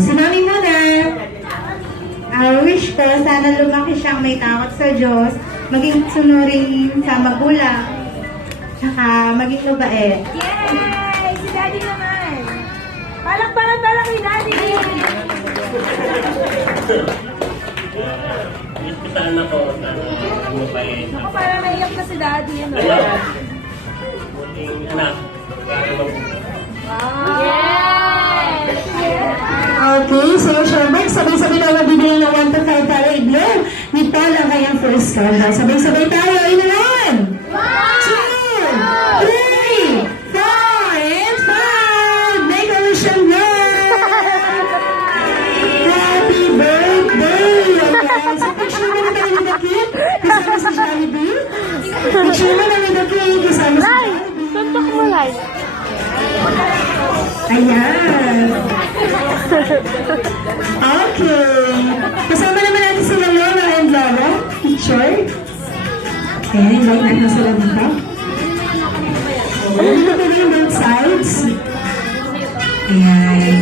Si Mami muna. Wish ko, sana lumaki siyang may takot sa Diyos, maging sunurin sa magulang, tsaka maging mabait. Yay! Si Daddy naman. Palakpakan pala kay Daddy. Ispitaan ako na mabait. Ako parang naiyak na si Daddy. Ano? Buting anak. Para mabuti. Yay! Okay, so syempre, sabay-sabay na mabibigyan ng 1 to 5 para i-blow ni Paul ang kanyang first card. Sabay-sabay tayo, in 1, 2, 3, 4, and 5! Make a wish and blow! Happy birthday! Ayan, so picture mo na tayo ni the kid, kasama si Jollibee. Picture mo na ni the kid, kasama si Jollibee. Tuntok mo, Lai. Ayan. Okay. Kasama naman natin sila Lola and Lola. Picture. Ayan, invite natin sila dito. Dito pwede yung both sides. Ayan.